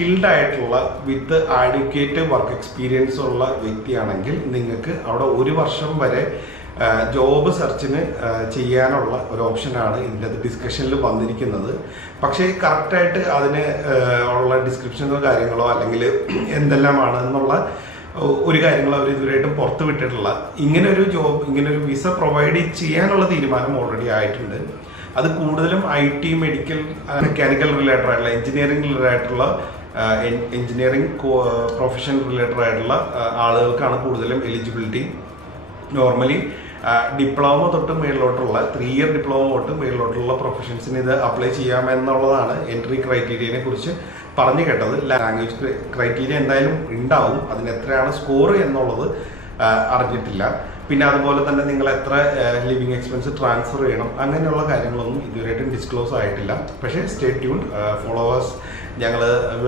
Skilled ആയിട്ടുള്ള വിത്ത് advocate work experience ഉള്ള വ്യക്തിയാണെങ്കിൽ നിങ്ങൾക്ക് അവിടെ 1 വർഷം വരെ ജോബ് സെർച്ചിന് ചെയ്യാനുള്ള ഒരു ഓപ്ഷനാണ് ഇതിൻ്റെ ഡിസ്കഷനിൽ വന്നിരിക്കുന്നത്. പക്ഷേ കറക്റ്റായിട്ട് അതിന് ഉള്ള ഡിസ്ക്രിപ്ഷനോ കാര്യങ്ങളോ അല്ലെങ്കിൽ എന്തെല്ലാമാണ് എന്നുള്ള ഒരു കാര്യങ്ങൾ അവർ ഇതുവരെയായിട്ടും പുറത്ത് വിട്ടിട്ടുള്ള ഇങ്ങനൊരു വിസ പ്രൊവൈഡ് ചെയ്യാനുള്ള തീരുമാനം ഓൾറെഡി ആയിട്ടുണ്ട്. അത് കൂടുതലും IT, മെഡിക്കൽ, മെക്കാനിക്കൽ റിലേറ്റഡ് ആയിട്ടുള്ള എഞ്ചിനീയറിംഗ് പ്രൊഫഷൻ റിലേറ്റഡ് ആയിട്ടുള്ള ആളുകൾക്കാണ് കൂടുതലും എലിജിബിലിറ്റി. നോർമലി ഡിപ്ലോമ തൊട്ട് മേളിലോട്ടുള്ള 3 ഇയർ ഡിപ്ലോമ തൊട്ട് മേളിലോട്ടുള്ള പ്രൊഫഷൻസിന് ഇത് അപ്ലൈ ചെയ്യാമെന്നുള്ളതാണ് എൻട്രി ക്രൈറ്റീരിയനെ കുറിച്ച് പറഞ്ഞു കേട്ടത്. ലാംഗ്വേജ് ക്രൈറ്റീരിയ എന്തായാലും ഉണ്ടാവും, അതിന് എത്രയാണ് സ്കോർ എന്നുള്ളത് അറിഞ്ഞിട്ടില്ല. പിന്നെ അതുപോലെ തന്നെ നിങ്ങൾ എത്ര ലിവിങ് എക്സ്പെൻസ് ട്രാൻസ്ഫർ ചെയ്യണം അങ്ങനെയുള്ള കാര്യങ്ങളൊന്നും ഇതുവരെയായിട്ടും ഡിസ്ക്ലോസ് ആയിട്ടില്ല. പക്ഷേ സ്റ്റേ ട്യൂൺഡ്, ഫോളോവേഴ്സ്. ഞങ്ങൾ